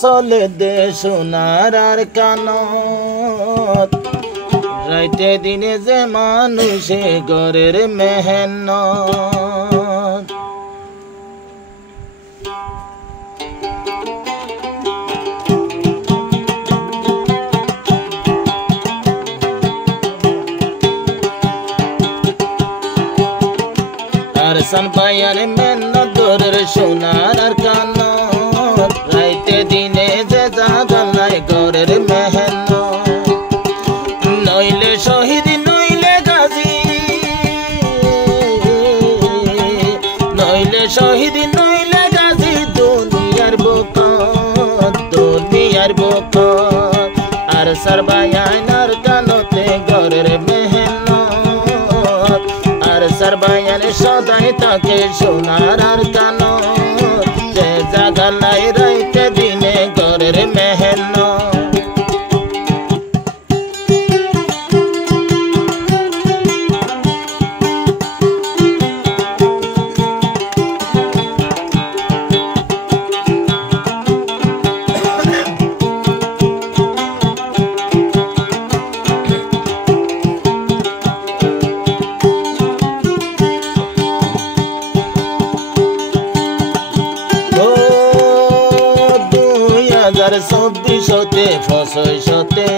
চলে দে সোনার আর কানত রাইতে দিনে যে মানুষে ঘরের মেহনত আর সান পায়ার মেহনত ঘরের সোনার আর কানত রাইতে দিনে যে জাগালাই ঘরের মেহনত নইলে শহীদ নইলে গাজী নইলে শহীদ নইলে গাজী দুনিয়ার বুকত আর সারবায়ানার কানতে ঘরের মেহনত আর সারবায়ান সদাই তাকে সোনার আর কানত যে জাগালাই রাইতে দিনে ঘরের মেহনত চব্বিশতে ফসতে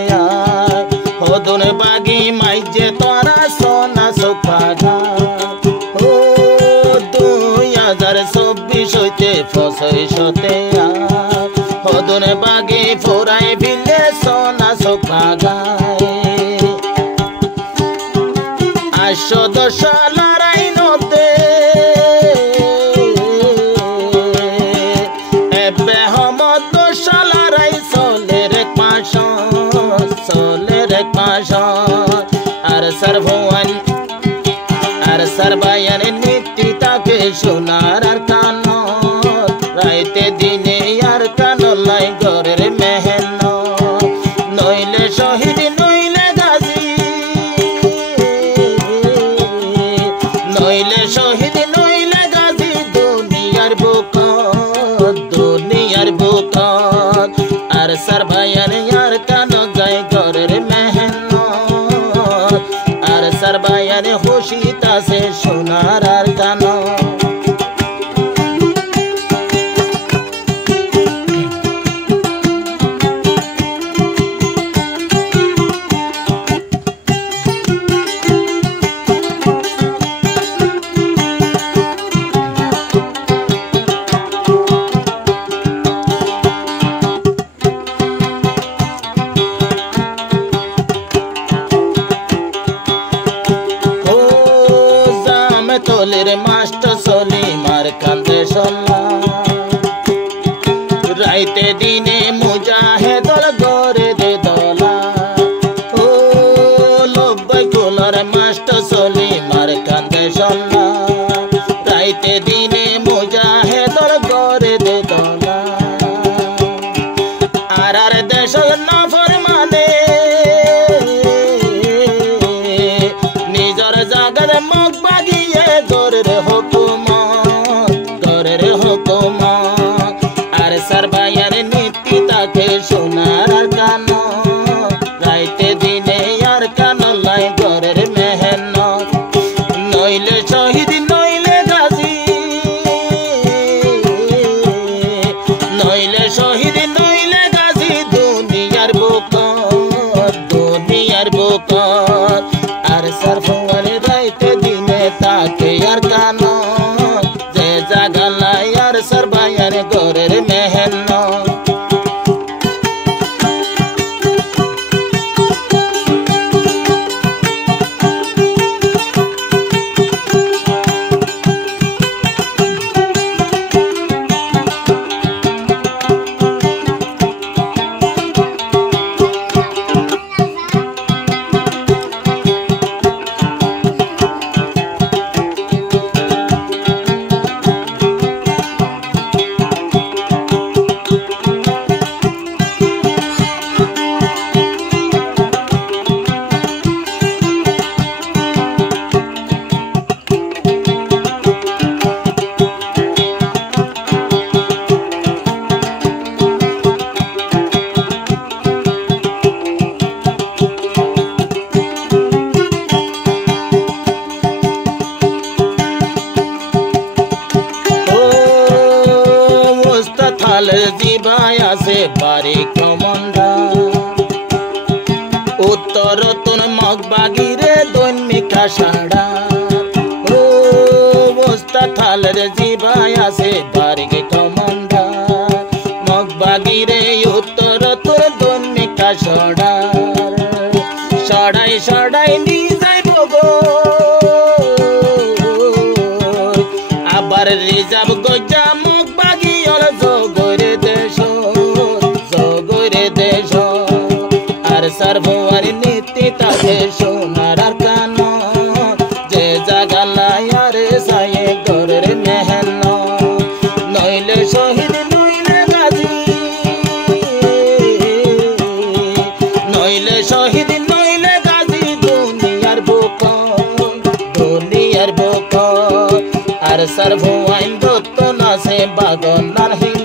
হদন বাগি মাইজে তোরা সোনা সোফা ও 2024 হইতে ফসতে হদন বাগি ফোরাই বিলে সোনা সোফা গায় 810 লড়াই নতে আর সর্বন আর সর্বায়ন নীতি তাকে সোনার আর কানত রাইতে দিনে আর কানলাই ঘরের মেহনত নইলে শহীদ নইলে গাজী নইলে শহীদ নইলে গাজী দুনিয়ার বুকত আর সর্বায়ন আর কান গায় ঘরের মেহনত আর সর্বায়ন খুশিত আছে সোনার আর কানত তোলের মাস্টার সলিমার কান্দে সল্লা রাইতে দিনে মুজাহেদল গরে দে দলা ও 90 কুলার মাস্টার সলিমার কান্দে সল্লা রাইতে দিনে মুজাহেদল গরে দে দলা আর দেশের নাফরমানে নিজর জাগার মুখ বাগিয়ে ঘরের হুকুমত আর সর্বায়ার নীতি তাকে সোনার আর কানত রাইতে দিনে আর কানলাই ঘরের মেহনত নইলে শহীদ নইলে গাজী নইলে শহীদ নইলে গাজী দুনিয়ার বুকত আর সর্বন রাইতে দিনে তাকে আর কানত যে জাগালাই আর সর্বায়ার ঘরের মেহনত জিভায় আছে বাড়ি কমন্দা উত্তর তোর মগবাগিরে দৈনিকা সাড়া ও বস্তা থালের জিভায় আছে বাড়ি কমন্দা মগবাগিরে উত্তর তোর দৈনিকা সড়া সড়াই সড়াই নিয়ে যাইব গো আবার রিজার্ভ গজা মগবাগি ওর জগরে দেশ আর সার্ভোয়ার নীতি তাকে সোনার কান যে জাগালাই আরে সায়ে গরের মেহেন নইলে শহীদ নইলে গাজী নইলে শহীদ নইলে গাজী দুনিয়ার বুক আর সার্ভোয়াইন দত্ত নাসে বাগনার হিম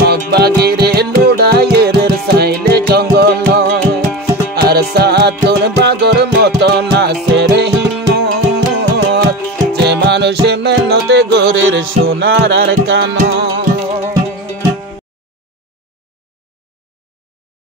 মগবাগিরে লুড়াইয়ের সাইলে জঙ্গল আর সাতুর বাগর মতো নাচে রে হিম্মত যে মানুষে মেহনতে গরের সোনার আর কান